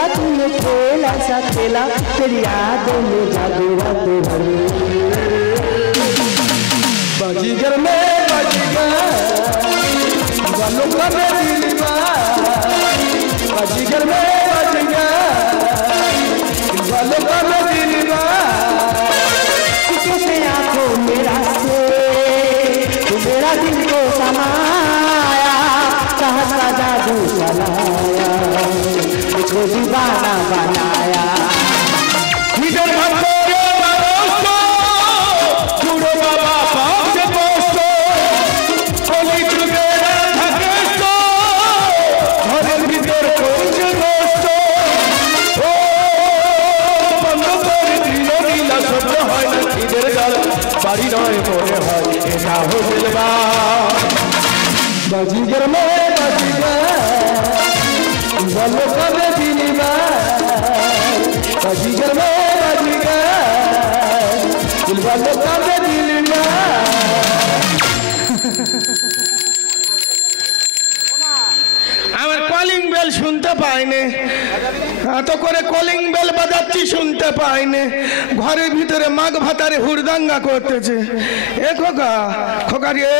मेरा तूने खेल ऐसा खेला तेरी यादों में जादू रातों भर बाजीगर में बाजीगर वालों का मेरी बाजीगर में बाजीगर वालों का मेरी कैसे आंखों मेरा से तू मेरा दिल को समाया चाहता जादू चलाया मुझको दीवाना बनाया इधर भक्तों बाजीगर में बाजीगर वालों का मैं दिलवा बाजीगर में बाजीगर दिल वालों का मैं दिलवा আমার কলিং বেল শুনতে পাইনি এত করে কলিং বেল বাজাচ্ছি শুনতে পাইনি ঘরের ভিতরে মাগ ভাতারে হুড়দাঙ্গা করতেছে এ খোকা খোকা রে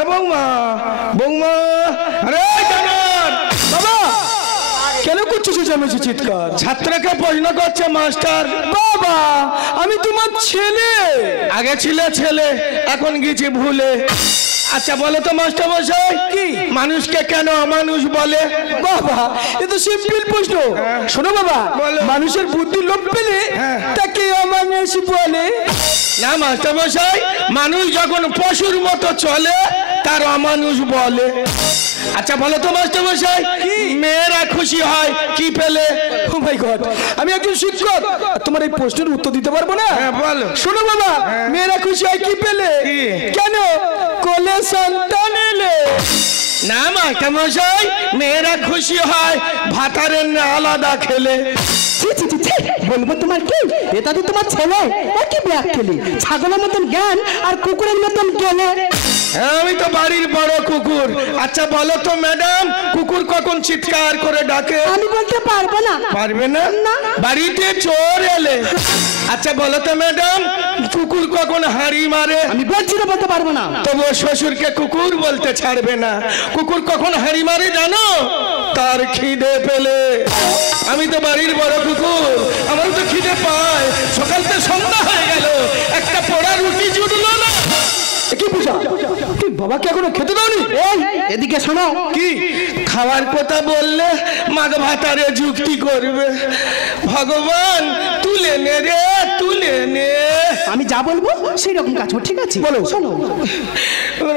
এ বৌমা বৌমা আরে জানার বাবা কেন করছিস চেঁচামেচি চিৎকার ছাত্রকে প্রশ্ন করছে মাস্টার বাবা আমি তোমার ছেলে আগে ছিলে ছেলে এখন গেছি ভুলে আচ্ছা বলো তো মাস্টার মশাই কি মানুষকে কেন অমানুষ বলে বাবা এ তো সিম্পল প্রশ্ন শোনো বাবা মানুষের বুদ্ধি লোপ পেলে তাকে অমানুষ বলে না মাস্টার মশাই মানুষ যখন পশুর মতো চলে তার অমানুষ বলে আচ্ছা বলো তো মাস্টার মশাই মেয়েরা খুশি হয় কি পেলে ও মাই গড আমি একজন শিক্ষক তোমার এই প্রশ্নের উত্তর দিতে পারবো না হ্যাঁ বলো শোনো বাবা মেয়েরা খুশি হয় কি পেলে কেন কোলে সন্তান এলে না মাস্টার মশাই মেয়েরা খুশি হয় ভাতারের না আলাদা খেলে বলবো তোমার কি এটা তো তোমার ছেলে একই ব্যাগ খেলে ছাগলের মতন জ্ঞান আর কুকুরের মতন গেলে আমি তো বাড়ির বড় কুকুর আচ্ছা বলো তো ম্যাডাম কুকুর কখন চিৎকার করে ডাকে আমি বলতে পারবো না পারবে না বাড়িতে চোর এলে আচ্ছা বলো তো ম্যাডাম কুকুর কখন হাঁড়ি মারে আমি বলছি না বলতে পারবো না তবু শ্বশুরকে কুকুর বলতে ছাড়বে না কুকুর কখন হাঁড়ি মারে জানো তার খিদে পেলে আমি তো বাড়ির বড় কুকুর আমার তো খিদে পায় সকাল থেকে সন্ধ্যা হয়ে গেল একটা পোড়া রুটি জুটলো না কি বুঝা তুই বাবাকে এখনো খেতে দাওনি এই এদিকে শোনো কি খাওয়ার কথা বললে মাগ ভাতারে যুক্তি করবে ভগবান তুলে নে রে তুলে নে আমি যা বলবো সেই রকম কাজ করো ঠিক আছে বলো শোনো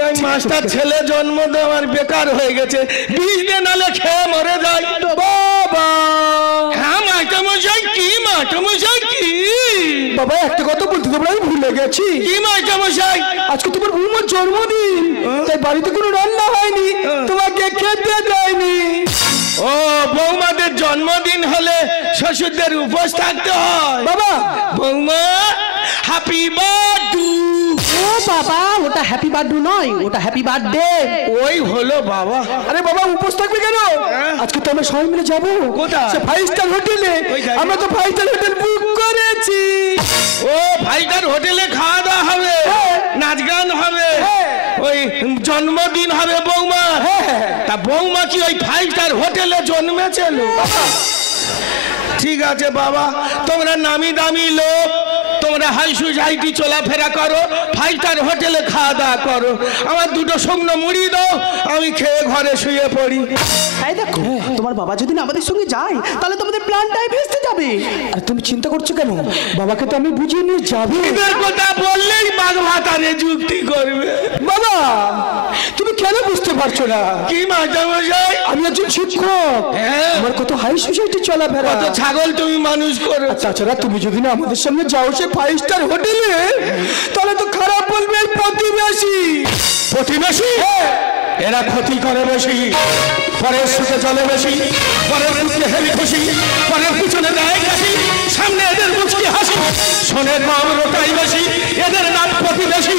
ওই মাস্টার ছেলে জন্ম দেওয়ার বেকার হয়ে গেছে বীজ দে নালে খেয়ে মরে যায় বাবা হ্যাঁ মাস্টারমশাই কি মাস্টারমশাই কি বাবা একটা কথা বলতে তোমরা আমি ভুলে গেছি কি মাস্টারমশাই আজকে তোমার বৌমার জন্মদিন তাই বাড়িতে কোনো রান্না হয়নি তোমাকে খেতে দেয়নি ও বৌমাদের জন্মদিন হলে শ্বশুরদের উপোস থাকতে হয় বাবা বৌমা হ্যাপি বার্থডে ও বাবা ওটা হ্যাপি বার্থডে নয় ওটা হ্যাপি বার্থডে ওই হলো বাবা আরে বাবা উপোস থাকবে কেন আজকে তো আমরা সবাই মিলে যাবো কোথায় সে 5 স্টার হোটেলে আমরা তো 5 স্টার হোটেল বুক করেছি ও 5 স্টার হোটেলে খাওয়া দাওয়া হবে নাচ গান হবে ওই জন্মদিন হবে বৌমা তা বৌমা কি ওই 5 স্টার হোটেলে জন্মেছিল ঠিক আছে বাবা তোমরা নামি দামি লোক তোমরা হাই সোসাইটি চলাফেরা করো 5 স্টার হোটেলে খাওয়া দাওয়া করো আমার দুটো শুকনো মুড়ি দাও আমি খেয়ে ঘরে শুয়ে পড়ি এই দেখো তোমার বাবা যদি না আমাদের সঙ্গে যায় তাহলে তোমাদের প্ল্যানটাই ভেস্তে যাবে আর তুমি চিন্তা করছো কেন বাবাকে তো আমি বুঝিয়ে নিয়ে যাবো এদের কথা বললেই মাগ ভাতারে যুক্তি করবে বাবা তুমি কেন বুঝতে পারছো না কি মাস্টারমশাই আমি একজন শিক্ষক আমার কত হাই সোসাইটি চলাফেরা কত ছাগল তুমি মানুষ করো তাছাড়া তুমি যদি না আমাদের সঙ্গে যাও সে 5 স্টার হোটেলে তাহলে তো খারাপ বলবে এই প্রতিবেশী প্রতিবেশী এরা ক্ষতি করে বেশি পরের সুখে চলে বেশি পরের মুখে হেবি খুশি পরের পিছনে দেয় কাশি সামনে এদের মুচকি হাসি শোনে কম রোটাই বেশি এদের নাম প্রতিবেশী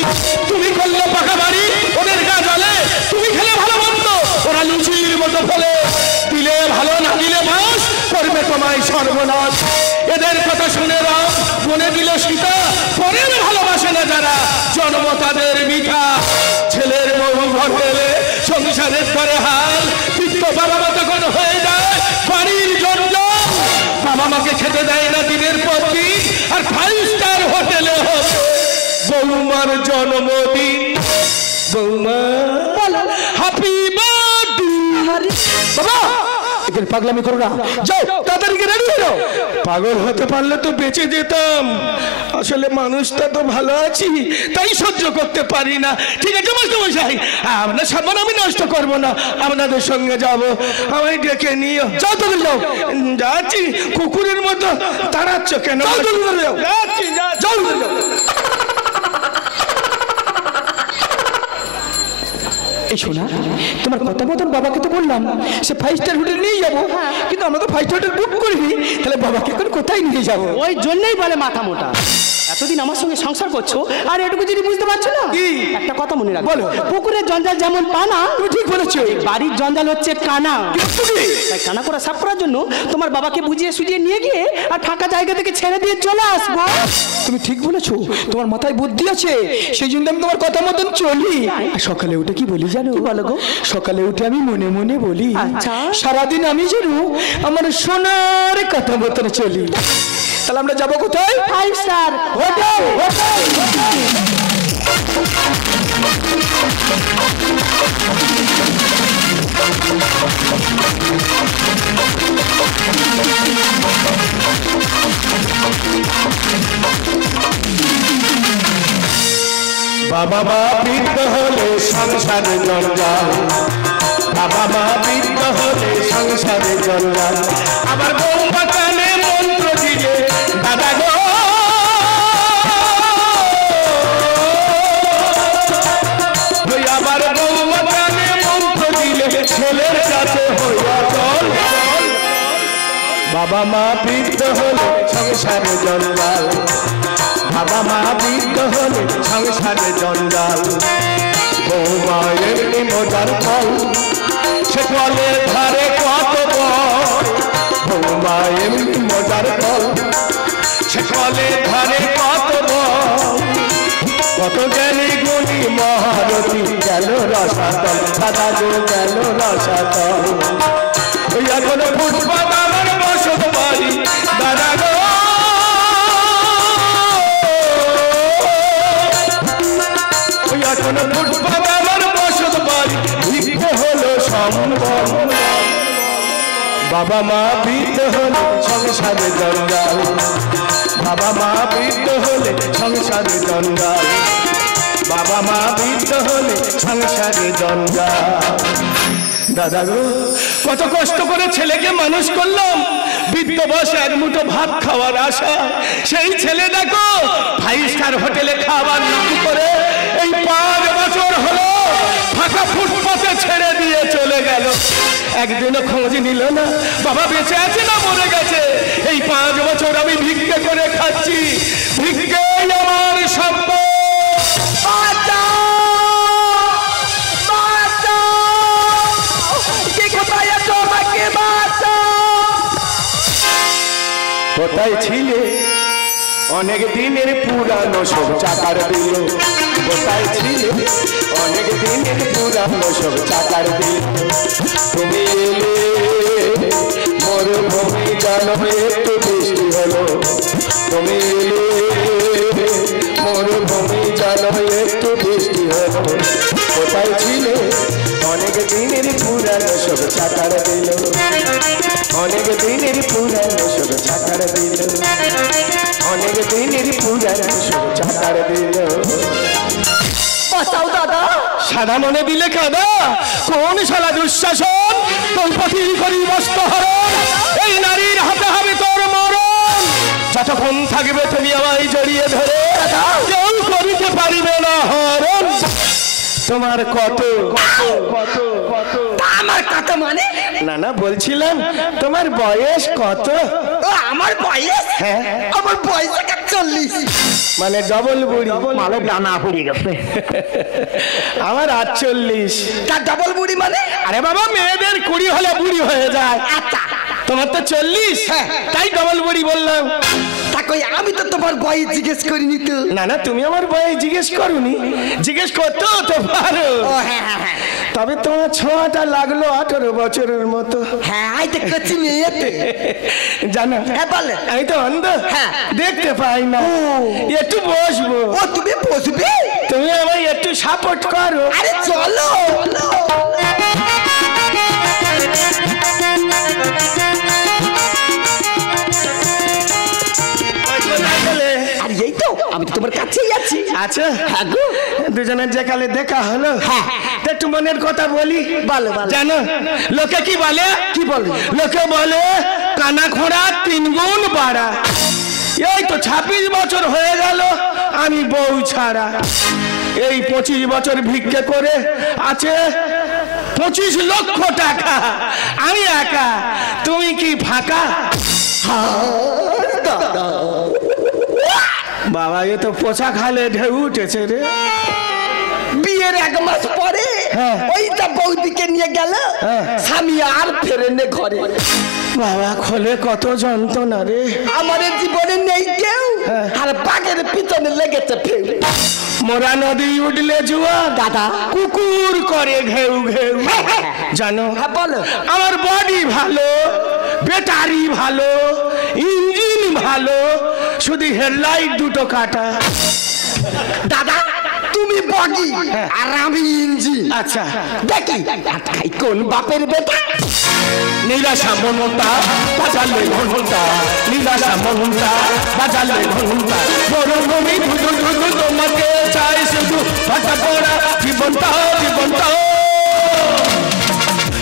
তুমি করলে পাকা বাড়ি ওদের গা জ্বলে তুমি খেলে ভালো মন্দ ওরা লুচির মতো ফলে দিলে ভালো না দিলে বাস করবে তোমায় সর্বনাশ। এদের কথা শুনে রাম বনে দিল সীতা, পরের ভালোবাসে না যারা জন্ম তাদের মিঠা। ছেলের বউ ঘটেলে সংসারের করে হাল, পিত্ত বাবা মা তখন হয়ে যায় বাড়ির জঞ্জাল। বাবা মাকে খেতে দেয় না দিনের পর দিন, আর 5 স্টার হোটেলে হবে বৌমার জন্মদিন। বৌমা হ্যাপি বার্থডে। বাবা এখানে পাগলামি করো না, যাও তাড়াতাড়ি রেডি হয়ে যাও। পাগল হতে পারলে তো বেঁচে যেতাম, আসলে মানুষটা তো ভালো আছি তাই সহ্য করতে পারি না। ঠিক আছে মাস্টারমশাই, আপনার সম্মান আমি নষ্ট করবো না, আপনাদের সঙ্গে যাব। আমায় ডেকে নিও। যাও তুমি যাও, যাচ্ছি। কুকুরের মতো তাড়াচ্ছ কেন? যাও জলদি করে যাও। যাচ্ছি যাও জলদি যাও। এই শোনা, তোমার কথা মতন বাবাকে তো বললাম সে 5 স্টার হোটেল নিয়ে যাবো, কিন্তু আমরা তো 5 স্টার হোটেল বুক করিনি, তাহলে বাবাকে এখন কোথায় নিয়ে যাবো? ওই জন্যই বলে মাথা মোটা। এতদিন আমার সঙ্গে সংসার করছো আর এটুকু যদি বুঝতে পারছো না, কি? একটা কথা মনে রাখো, বলো। পুকুরের জঞ্জাল যেমন পানা, তুমি ঠিক বলেছো। বাড়ির জঞ্জাল হচ্ছে কানা। কিন্তু কি? তাই কানা করা সাফ করার জন্য তোমার বাবাকে বুঝিয়ে সুজিয়ে নিয়ে গিয়ে আর ফাঁকা জায়গা থেকে ছেড়ে দিয়ে চলে আসবো। তুমি ঠিক বলেছো, তোমার মাথায় বুদ্ধি আছে, সেই জন্য আমি তোমার কথা মতন চলি। আর সকালে উঠে কি বলি জানো? বলো গো। সকালে উঠে আমি মনে মনে বলি, আচ্ছা। সারাদিন আমি যেন আমার সোনার কথা মতন চলি। তাহলে আমরা যাবো কোথায়? 5 স্টার হোটেল। বাবা মা বৃদ্ধ হলে সংসারে জঞ্জাল, বাবা মা বৃদ্ধ হলে সংসারে জঞ্জাল। আবার বৌমা কানে মন্ত্র দিলে দাদা গো, ওই আবার বৌমা কানে মন্ত্র দিলে ছেলের কাছে হইয়া চল। বাবা মা বৃদ্ধ হলে সংসারে জঞ্জাল, বাবা মা বৃদ্ধ হলে সংসারে জঞ্জাল। বৌমা এমনি মজার ফল, সে কলের ধারে কত বল। বৌমা এমনি মজার ফল, সে কলের ধারে কত বল। কত জ্ঞানী গুণী মহারথী গেল রসাতল, দাদা গো গেল রসাতল। ওই এখন ফুটপাত আমার বসত বাড়ি, দাদা গো এখন ফুটপাত আমার বসত বাড়ি, ভিক্ষ হলো সম্ভব। বাবা মা বৃদ্ধ হলে সংসারে জঞ্জাল, বাবা মা বৃদ্ধ হলে সংসারে জঞ্জাল, বাবা মা বৃদ্ধ হলে সংসারে জঞ্জাল। দাদা গো, কত কষ্ট করে ছেলেকে মানুষ করলাম, বৃদ্ধ বয়সে এক মুঠো ভাত খাওয়ার আশা। সেই ছেলে দেখো 5 স্টার হোটেলে খাবার না করে এই 5 বছর হলো ফাঁকা ফুটপাতে ছেড়ে দিয়ে চলে গেল। একদিনও খোঁজ নিল না বাবা বেঁচে আছে না মরে গেছে। এই 5 বছর আমি ভিক্ষে করে খাচ্ছি, ভিক্ষেই আমার সম্পদ। কোথায় ছিলে অনেক দিনের পুরানো সব চাকার দিল, কোথায় ছিলে অনেক দিনের পুরানো সব চাকার দিল। তুমি এলে মরুভূমি জানো একটু বৃষ্টি হলো, তুমি এলে মরুভূমি জানো একটু বৃষ্টি হলো। কোথায় ছিলে অনেক দিনের পুরানো সব চাকার দিল, অনেক দিনের পুরানো সব চাকার দিল, অনেক দিনের পুরানো সব চাকার দিল। বাঁচাও দাদা। সাদা মনে দিলে কাদা, কোন শালা দুঃশাসন, তোর পথি করি বস্ত হরণ। এই নারীর হাতে হবে তোর মরণ, যতক্ষণ থাকবে তুমি আমায় জড়িয়ে ধরে কেউ করিতে পারিবে না হরণ। তোমার কত কত কত আমার কত মানে? না না বলছিলাম তোমার বয়স কত? আমার বয়স? হ্যাঁ আমার বয়স 41। মানে ডবল বুড়ি। মালে ডানা পড়ে গেছে। আমার 48। তার ডবল বুড়ি মানে? আরে বাবা মেয়েদের 20 হলে বুড়ি হয়ে যায়। আচ্ছা তোমার তো 40, তাই ডবল বডি বললাম। তা কই আমি তো তোমার বয়স জিজ্ঞেস করিনি তো। না না, তুমি আমার বয়স জিজ্ঞেস করোনি, জিজ্ঞেস করতেও তো পারো। ও হ্যাঁ হ্যাঁ হ্যাঁ তবে তোমার ছোঁয়াটা লাগলো 18 বছরের মতো। হ্যাঁ আই তো কচি মেয়েতে। জানো, হ্যাঁ বলে। আমি তো অন্ধ, হ্যাঁ। দেখতে পাই না। একটু বসবো, ও তুমি বসবে? তুমি আমায় একটু সাপোর্ট করো। আরে চলো। আর এই তো আমি তো তোমার কাছেই আছি। আচ্ছা, হ্যাঁ গো। দুজনের যে কালে দেখা হলো, হ্যাঁ। তা একটু মনের কথা বলি। বলো, বলো। জানো লোকে কি বলে? কি বলে? লোকে বলে কানা খোঁড়া 3 গুণ বাড়া। এই তো 26 বছর হয়ে গেল আমি বউ ছাড়া। এই 25 বছর ভিক্ষে করে আছে 25 লক্ষ টাকা। আমি একা, তুমি কি ফাঁকা? বাবা, এ তো পোছা খালে ঢেউ উঠেছে রে। বিয়ের 1 মাস পরে হ্যাঁ। ওইটা বৌদিকে নিয়ে গেল, হ্যাঁ। স্বামী আর ফেরেনে ঘরে। বাবা, খোলে কত যন্ত্রণা রে। আমার জীবনে নেই কেউ, হ্যাঁ। আর বাঘের পিছনে লেগেছে ফেউ। মোরা নদী উঠলে জুয়া, দাদা। কুকুর করে ঘেউ ঘেউ। জানো, হ্যাঁ বলো। আমার বডি ভালো, ব্যাটারি ভালো, ইঞ্জিন ভালো, শুধু হেডলাইট দুটো কাটা। দাদা তুমি বগি আর আমি ইঞ্জিন। আচ্ছা, দেখি আটকাই কোন বাপের বেটা। নিরাশা মনটা বাজালে ঘন্টা, নিরাশা মনটা বাজালে ঘন্টা। মরুভূমি ধুধু ধুধু তোমাকে চাই শুধু, ভাটা পড়া জীবনটা জীবনটা।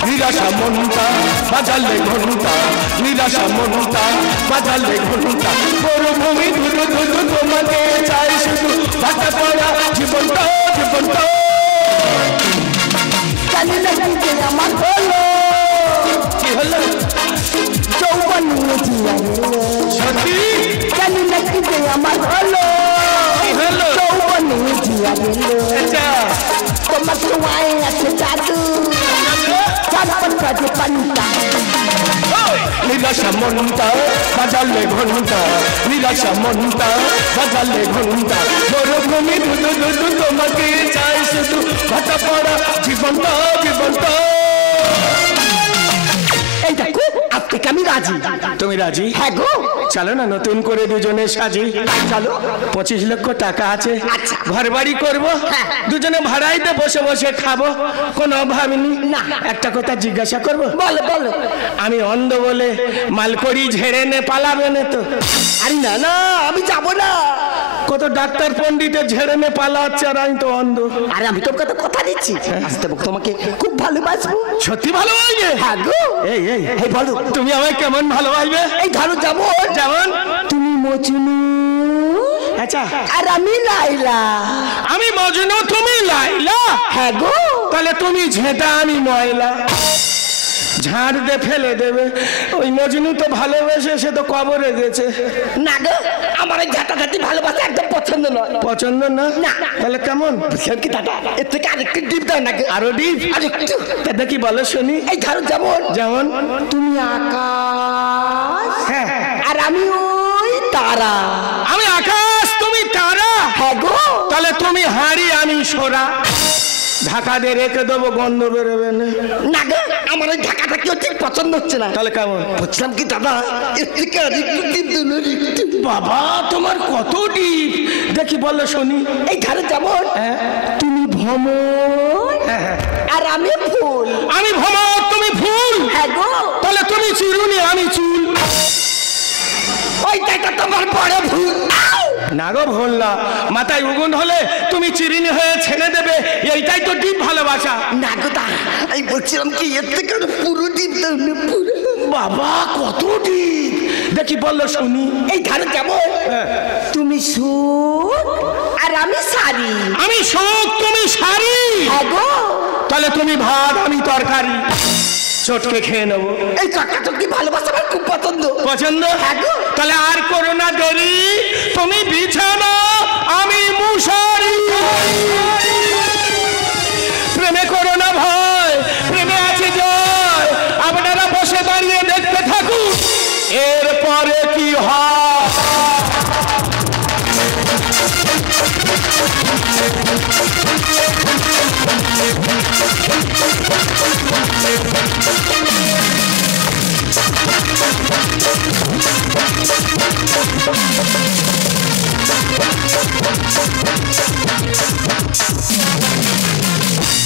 নিরাশা মনটা বাজালে ঘন্টা, নিরাশা মনটা বাজালে ঘন্টা। মরুভূমি ধুধু ধুধু তোমাকে চাই শুধু, ভাটা পড়া জীবনটা জীবনটা। জানি না কি যে আমার হলো, কি হলো? যৌবন নিয়েছি সত্যি? জানি না কি যে আমার হলো, কি হলো? যৌবন নিয়েছি আচ্ছা, তোমার ছোঁয়ায় আছে জাদু, চারপাশে যে পানিটা। নিরাশা মনটা বাজালে ঘন্টা, নিরাশা মনটা বাজালে ঘন্টা। মরুভূমি ধুধু ধুধু তোমাকে চাই শুধু, ভাটা পড়া জীবনটা জীবনটা। এই দেখো আজ থেকে আমি রাজি। তুমি রাজি? হ্যাঁ গো। চলো না নতুন করে দুজনে সাজি। চলো। 25 লক্ষ টাকা আছে, আচ্ছা। ঘর বাড়ি করবো, হ্যাঁ। দুজনে ভাড়াইতে বসে বসে খাবো, কোনো অভাব নেই। না। একটা কথা জিজ্ঞাসা করবো? বলো বলো। আমি অন্ধ বলে মালকড়ি ঝেড়ে নে পালাবে না তো? আরে না না আমি যাবো না। কত ডাক্তার পণ্ডিতের ঝেড়ে নে পালা হচ্ছে, আর আমি তো অন্ধ। আরে আমি তোর কথা কথা দিচ্ছি, আসতে বক তোমাকে খুব ভালোবাসবো। সত্যি ভালোবাসবে? হ্যাঁ গো। এই এই এই বলো তুমি আমায় কেমন ভালোবাসবে? এই ধরো যাবো। যেমন? তুমি মজনু আচ্ছা, আর আমি লাইলা। আমি মজনু, তুমি লাইলা? হ্যাঁ গো। তাহলে তুমি ঝেঁটা, আমি ময়লা। ঝাড় দিয়ে ফেলে দেবে। ওই মজনু তো ভালোবেসে সে তো কবরে গেছে। না গো, আমার এই ঝাঁটাঝাঁটি ভালোবাসা একদম পছন্দ নয়। পছন্দ না? না। তাহলে কেমন? বুঝলেন কি দাদা, এর থেকে আরেকটু ডিপ দাও না গো। আরো ডিপ? আরেকটু। তা দেখি বলো শুনি। এই ধরো যেমন যেমন? তুমি আকাশ হ্যাঁ। আর আমি ওই তারা। আমি আকাশ, তুমি তারা? হ্যাঁ গো। তাহলে তুমি হাঁড়ি, আমি সোরা। ঢাকা দিয়ে রেখে দেবো, গন্ধ বেরোবে না। না গো, আমার ওই ঢাকাটা কেউ ঠিক পছন্দ হচ্ছে না। তাহলে কেমন? বুঝলাম কি দাদা, এর থেকে আরেকটু ডিপ দাও না, আরেকটু। বাবা, তোমার কত ডিপ, দেখি বলো শুনি। এই ধারে যেমন তুমি ভ্রমণ আর আমি ফুল। আমি ভ্রমর, তুমি ফুল। হ্যাঁ গো। তাহলে তুমি চিরুনি, আমি চুল। ওইটা তোমার বড় ভুল। না গো ভুল না, মাথায় উগুন হলে তুমি চিরিনি হয়ে ছেড়ে দেবে, এইটাই তো ডিপ ভালোবাসা। না গো দা, আমি বলছিলাম কি এর থেকে আরো পুরো ডিপ দাও না, পুরো। বাবা, কত ডিপ, দেখি বললো শুনি। এই ধারে যেমন তুমি সুখ আর আমি শাড়ি। আমি শোক, তুমি শাড়ি। হ্যাঁ গো। তাহলে তুমি ভাত, আমি তরকারি। চটকে খেয়ে নেবো। এই চটকাচটকি ভালোবাসা আমার খুব পছন্দ। পছন্দ? হ্যাঁ গো। তাহলে আর করো না দেরি, তুমি বিছানা, আমি মশারি। প্রেমে করো না ভয়, প্রেমে আছে জয়। আপনারা বসে দাঁড়িয়ে দেখতে থাকুন, এরপরে কি হয়?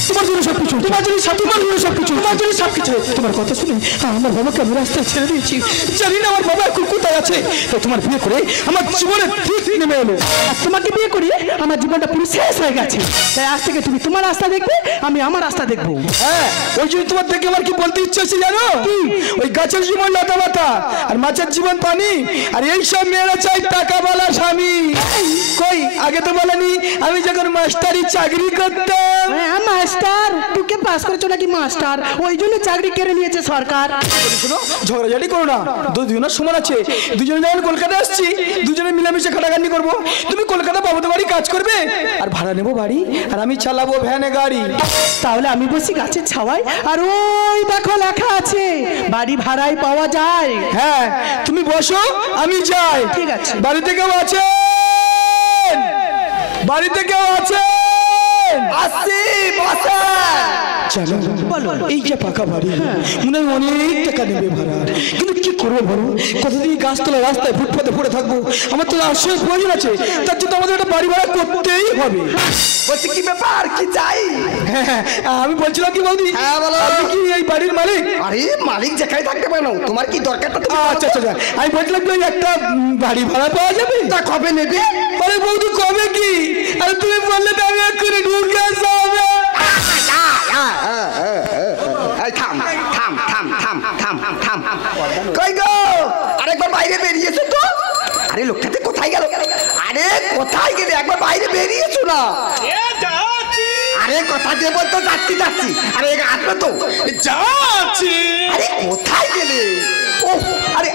তোমার জন্য সবকিছু, তোমার জন্য সব, তোমার জন্য সবকিছু, তোমার জন্য সবকিছু। তোমার কথা শুনে আমার বাবাকে আমি রাস্তায় ছেড়ে দিয়েছি। জানি না আমার বাবা এখন কোথায় আছে। তো তোমার বিয়ে করে আমার জীবনে ঠিক নেমে এলো। আর তোমাকে বিয়ে করিয়ে আমার জীবনটা পুরো শেষ হয়ে গেছে। তাই আজ থেকে তুমি তোমার রাস্তা দেখবে, আমি আমার রাস্তা দেখবো। হ্যাঁ, ওই জন্য তোমার থেকে আমার কি বলতে ইচ্ছে হচ্ছে জানো? ওই গাছের জীবন লতা পাতা আর মাছের জীবন পানি, আর এই সব মেয়েরা চাই টাকাওয়ালা স্বামী। কই আগে তো বলেনি আমি যখন মাস্টারি চাকরি করতাম। হ্যাঁ মাস্টার, টুকে পাস করেছো নাকি মাস্টার? ওই জন্য চাকরি কেড়ে নিয়েছে সরকার। শোনো, ঝগড়াঝাটি করো না, দুজনের সমান আছে। দুজনে যখন কলকাতা আসছি, দুজনে মিলেমিশে খাটাখাটি করবো। তুমি কলকাতা বাবুদের বাড়ি কাজ করবে আর ভাড়া নেবো বাড়ি, আর আমি চালাবো ভ্যানে গাড়ি। তাহলে আমি বসি গাছের ছাওয়ায়, আর ওই দেখো লেখা আছে বাড়ি ভাড়ায় পাওয়া যায়। হ্যাঁ, তুমি বসো, আমি যাই। ঠিক আছে। বাড়িতে কেউ আছে? বাড়িতে কেউ আছে? আসি বসা। চলো বলো, এই যে পাকা বাড়ি, মনে হয় অনেক টাকা নেবে ভাড়া, কিন্তু কি করবো বলো? কতদিন গাছতলা রাস্তায় ফুটপাতে পড়ে থাকবো? আমার তো আশ্রয়ের প্রয়োজন আছে, তার জন্য আমাদের একটা বাড়ি ভাড়া করতেই হবে। বলছি কি ব্যাপার, কি চাই? হ্যাঁ, আমি বলছিলাম কি বৌদি, হ্যাঁ, বলো। আপনি কি এই বাড়ির মালিক? আরে মালিক যেখানে থাকতে পারো, তোমার কি দরকারটা? তুমি আচ্ছা আচ্ছা আচ্ছা, আমি বলছিলাম কি ওই একটা বাড়ি ভাড়া পাওয়া যাবে? তা কবে নেবে? আরে বৌদি কবে কি? আরে তুমি বললে তো আমি এক্ষুনি ঢুকে আসবো। এই থাম থাম থাম থাম থাম থাম। কই গো, আরেকবার বাইরে বেরিয়েছো তো? আরে লোকটাতে কোথায় গেল? আরে কোথায় গেলে? একবার বাইরে বেরিয়েছো না? আরে কথা দিয়ে বলতো যাচ্ছি যাচ্ছি। আরে আসবে তো? যাচ্ছি। আরে কোথায় গেলে? ও আরে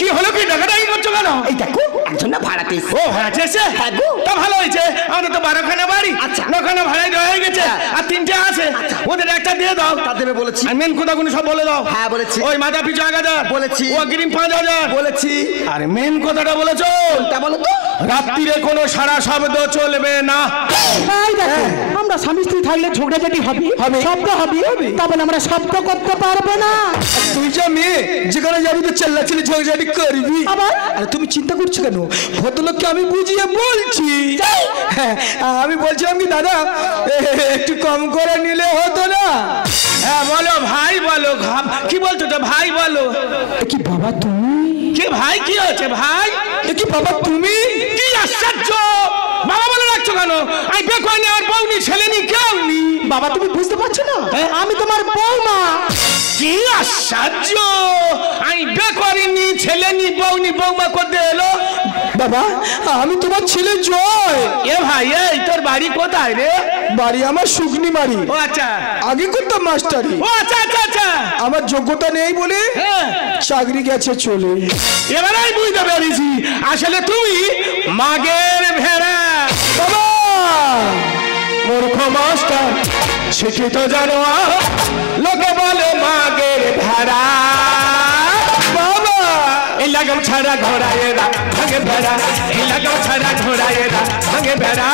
কি হলো, কি ডাকাডাকি করছো কেন? এই দেখো একজন না ভাড়াতে এসেছে। ও ভাড়াতে এসে? হ্যাঁ গো। তা ভালো হয়েছে, আমাদের তো 12খানা বাড়ি। আচ্ছা। 9খানা ভাড়ায় দেওয়া হয়ে গেছে, হ্যাঁ। আর 3টে আছে। ওদের একটা দিয়ে দাও। তা দেবে বলেছি। আর মেন কথাগুলো সব বলে দাও। হ্যাঁ বলেছি। ওই মাথা পিছু 1000 বলেছি। ও অগ্রিম 5000 বলেছি। আর মেন কথাটা বলেছো, তা বলো তো। রাত্রিরে কোনো সারা শব্দ চলবে না। তাই দেখো, আমরা স্বামী স্ত্রী থাকলে ঝগড়াঝাটি হবে, শব্দ হবে, তা বলে আমরা শব্দ করতে পারবো না। তুই যা মেয়ে, যেখানে যাবি তো চেল্লাচিল্লি ঝগড়াঝাটি করবি। আবার? আরে তুমি চিন্তা করছো কেন? ভদ্রলোককে আমি বুঝিয়ে বলছি। হ্যাঁ, আমি বলছিলাম কি দাদা, একটু কম করে নিলে হতো না? হ্যাঁ বলো ভাই, বলো। কি বলছো তো ভাই? বলো। কি বাবা তুমি? কি ভাই, কি হচ্ছে ভাই? কি বাবা তুমি? কি আশ্চর্য, বাবা বলে রাখছো কেন? আমি বেকয় না, আর বউনি ছেলেনি কেউ নি। বাবা তুমি বুঝতে পারছো না, আমি তোমার বৌমা। কি আশ্চর্য, আমি বেকরিনি, ছেলেনি, বউনি, বৌমা করতে এলো। বাবা আমি তোমার ছেলে জয়। এ ভাই, এই তোর বাড়ি কোথায় রে? বাড়ি আমার শুকনি বাড়ি। ও আচ্ছা, আগে করতাম মাস্টারি, ও আচ্ছা আচ্ছা আচ্ছা। আমার যোগ্যতা নেই বলে হ্যাঁ, চাকরি গেছে চলে। এবার আমি বুঝতে পেরেছি, আসলে তুমি মাগের ভেড়া। বাবা মূর্খ মাস্টার, শিক্ষিত জানোয়ার, লোকে বলে মাগের ভেড়া। বাবা এই লাগাম ছাড়া ঘোড়ায়েরা ভাঙে ভেড়া, এই লাগাম ছাড়া ঘোড়ায়েরা ভাঙে ভেড়া।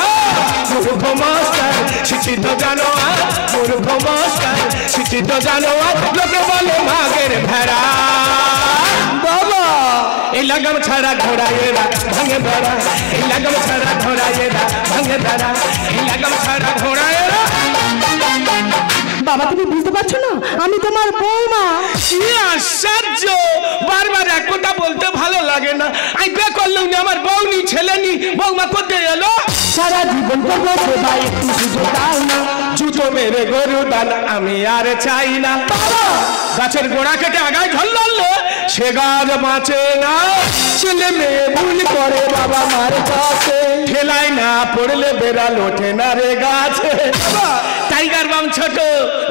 মূর্খ মাস্টার, শিক্ষিত জানোয়ার, মূর্খ মাস্টার, শিক্ষিত জানোয়ার, লোকে বলে মাগের ভেড়া। বাবা এই লাগাম ছাড়া ঘোড়ায়েরা ভাঙে ভেড়া, এই লাগাম ছাড়া ঘোড়ায়েরা ভাঙে ভেড়া, এই লাগাম ছাড়া ঘোড়ায়েরা। বাবা তুমি বুঝতে পারছো না, আমি তোমার বৌমা। কি আশ্চর্য, বারবার এক কথা বলতে ভালো লাগে না। আমি বে করলাম না, আমার বউনি, ছেলেনি, বৌমা করতে এলো। সারা জীবন করবো সেবা, একটু সুযোগ দাও না। জুতো মেরে গরু দানা আমি আর চাই না। গাছের গোড়া কেটে আগায় ঝল্লালে সে গাছ বাঁচে না। ছেলে মেয়ে ভুল করে বাবা মার কাছে, ঠেলায় না পড়লে বেড়াল ওঠে না রে গাছে। টাইগার বাম ছোট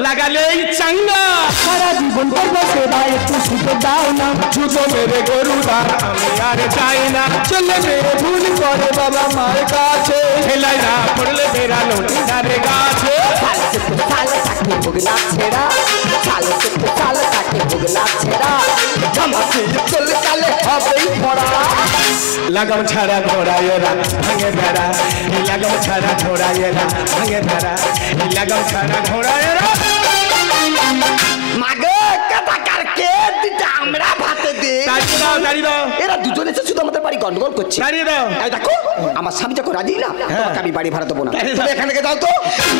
লাগালেই চাঙ্গা। সারা জীবন করবো সেবা, একটু সুযোগ দাও না। জুতো মেরে গরু দানা আমি আর চাই না। ছেলে মেয়ে ভুল করে বাবা মার কাছে, ঠেলায় না পড়লে বেড়াল ওঠে না রে গাছে। সালে তাকে ভুগনা ছেড়া চাল করতে চাল তাকে ভুগনা ছেড়া ঝামাকে চলে চালে হবেই পড়া লাগাম ছাড়া ঘোড়ায় এরা ভাঙে বেড়া লাগাম ছাড়া ঘোড়ায় এরা ভাঙে বেড়া লাগাম ছাড়া ঘোড়ায় এরা মাগে কাটাকার কে দিতে আমরা ভাতে দে দাঁড়িয়ে দাও দাঁড়িয়ে দাও এরা দুজন এসে শুধু আমাদের বাড়ি গন্ডগোল করছে দাঁড়িয়ে দাও এই দেখো আমার স্বামী যখন রাজি না তোমাকে আমি বাড়ি ভাড়া দেবো না তুমি এখান থেকে যাও তো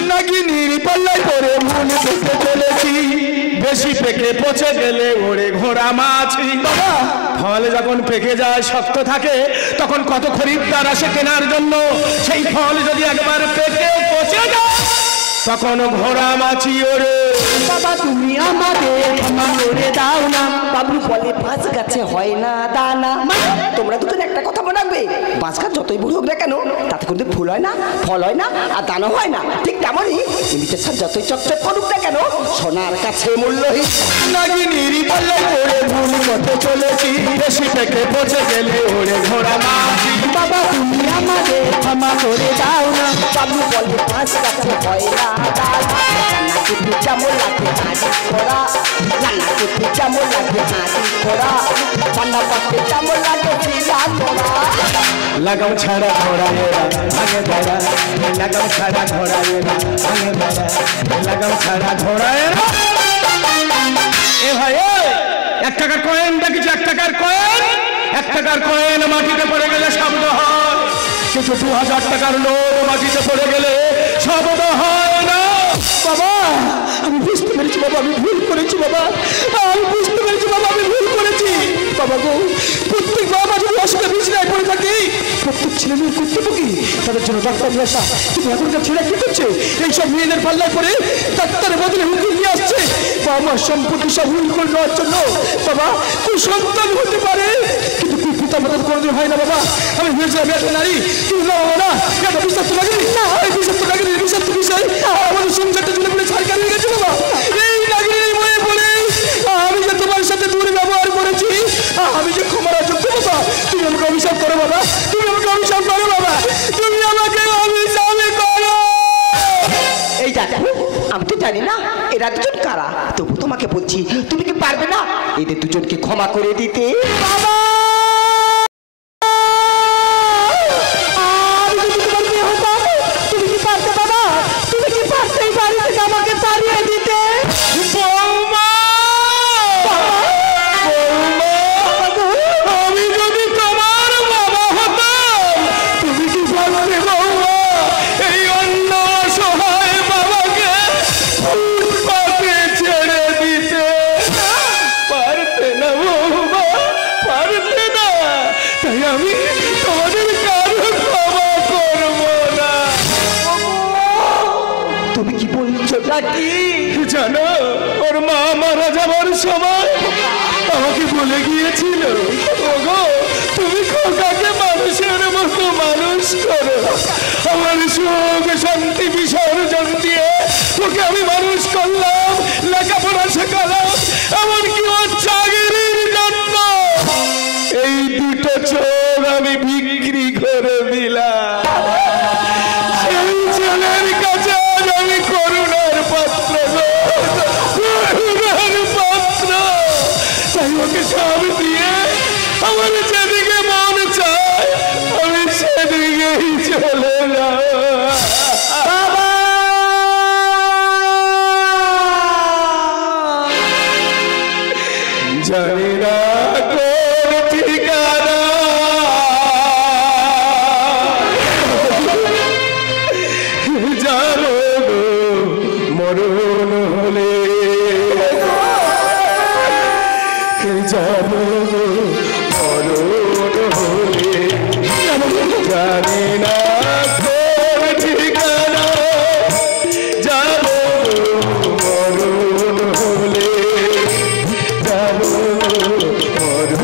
নাগিনীর পাল্লায় পরে মন পেতে চলেছি বেশি পেকে পচে গেলে ওরে ঘোড়া মাছি বাবা ফল যখন পেকে যায় শক্ত থাকে তখন কত খরিদ্দার আসে কেনার জন্য সেই ফল যদি একবার পেকে পচে যায় তখন ঘোড়া মাছি ওরে বাবা তুমি আমাদের ক্ষমা করে দাও না। বাবু বলে বাঁশ গাছে হয় না দানা তোমরা দুজন একটা কথা মনে রাখবে বাঁশ গাছ যতই বুড়ো হোক না কেন তাতে কিন্তু ফুল হয় না ফল হয় না আর দানা হয় না ঠিক তেমনই ইমিটেশন যতই চকচক করুক না কেন সোনার কাছে মূল্যহীন নাগিনীর পাল্লায় পরে মন পেতে চলেছি বেশি পেকে পচে গেলে ওরে ঘোড়া মাছি বাবা তুমি আমাদের ক্ষমা করে দাও না। বাবু বলে বাঁশ গাছে হয় না দানা রান্না করতে যেমন লাগে হাঁড়ি করা রান্না করতে যেমন লাগে হাঁড়ি করা রান্না করতে যেমন লাগে শিলা করা লাগাম ছাড়া ঘোড়া এরা ভাঙে বেড়া লাগাম ছাড়া ঘোড়া এরা ভাঙে বেড়া লাগাম ছাড়া ঘোড়া এরা এ ভাই এক টাকার কয়েন দেখেছি এক টাকার কয়েন এক টাকার কয়েন মাটিতে পড়ে গেলে শব্দ হয় কিন্তু 2000 টাকার নোট মাটিতে পড়ে গেলে শব্দ হয় না বাবা আমি বুঝতে পেরেছি বাবা আমি ভুল করেছি বাবা আমি বুঝতে পেরেছি বাবা আমি ভুল করেছি বাবা গো প্রত্যেক বাবা যদি অসুখে বিছানায় পড়ে থাকে প্রত্যেক ছেলে মেয়ে কর্তৃপক্ষী তাদের জন্য ডাক্তার নিয়ে আসা কিন্তু এখনকার ছেলে কি করছে এইসব মেয়েদের পাল্লায় পরে ডাক্তারের বদলে হুকুম নিয়ে আসছে বাবা আমার সম্পত্তি সব হুল করে নেওয়ার জন্য বাবা কুসন্তান হতে পারে কিন্তু পিতা মাতার কোনোদিন হয় না বাবা আমি হয়েছিলাম একটা নারী কিন্তু না বাবা না এটা বিশ্বাস তো লাগেনি না এই বিশ্বাস তো লাগেনি বিশ্বাস তো বিষয় আমাদের সংসারটা জুড়ে পড়ে ছাড়কার হয়ে গেছে বাবা এই নাগিনীর মনে পড়ে আমি যে তোমার সাথে দূরে ব্যবহার করেছি আমি যে ক্ষমার যোগ্য বাবা তুমি আমাকে অভিশাপ করো বাবা তুমি আমাকে অভিশাপ করো বাবা তুমি আমাকে অভিশাপ করো এই দেখো আমি তো জানি না এরা দুজন কারা তবু তোমাকে বলছি তুমি কি পারবে না এদের দুজনকে ক্ষমা করে দিতে বাবা আমি যদি তোমার মেয়ে হতাম তুমি কি পারতে বাবা তুমি কি পারতে এই বাড়ি থেকে আমাকে তাড়িয়ে দিতে আমি যদি তোমার বাবা হতাম তুমি কি বলবে বৌমা এই অন্য অসহায় বাবাকে ফুটপাতে ছেড়ে দিতে পারতে না বৌমা পারতে না তাই আমি তোমাদের কারো ক্ষমা করবো না তুমি কি বলছো নাকি জানো ওর মা মারা যাবার সময় আমাকে বলে গিয়েছিল ওগো তুমি খোকাকে মানুষের মতো মানুষ করো আমার সুখ শান্তি বিসর্জন দিয়ে ওকে আমি মানুষ করলাম লেখাপড়া শেখালাম এমনকি ওর চাকরির জন্য এই দুটো চোখ আমি বিক্রি করে দিলাম সেই ছেলের কাছে আজ আমি করুণার পাত্র গো, করুণার পাত্র তাই ওকে সব দিয়ে আমার যেদিকে মন চায় আমি সেদিকেই চলে যাব বাবা জানি না কোন ঠিকানা জানো গো মরণ হলে জানো গো মরণ হলে জানি না কোন ঠিকানা জানো গো মরণ হলে জানো মরণ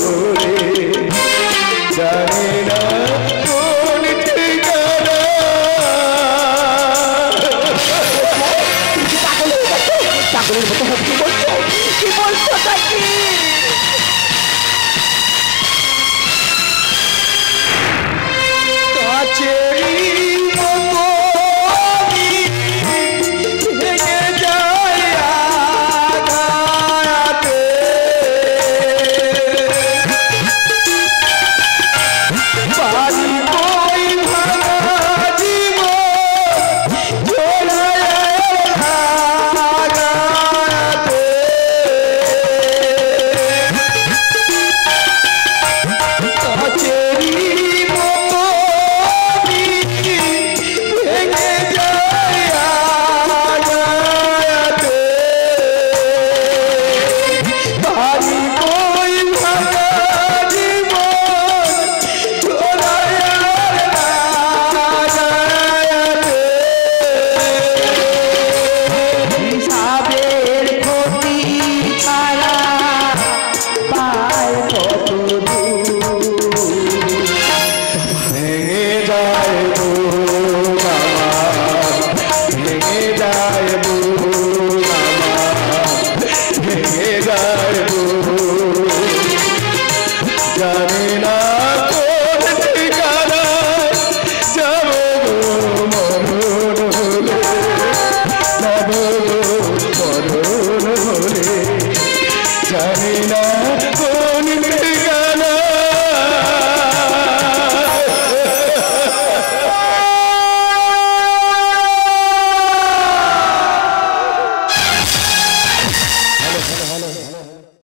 হলে জানি না কোন ঠিকানা পাগলের মতো কি বলছো নাকি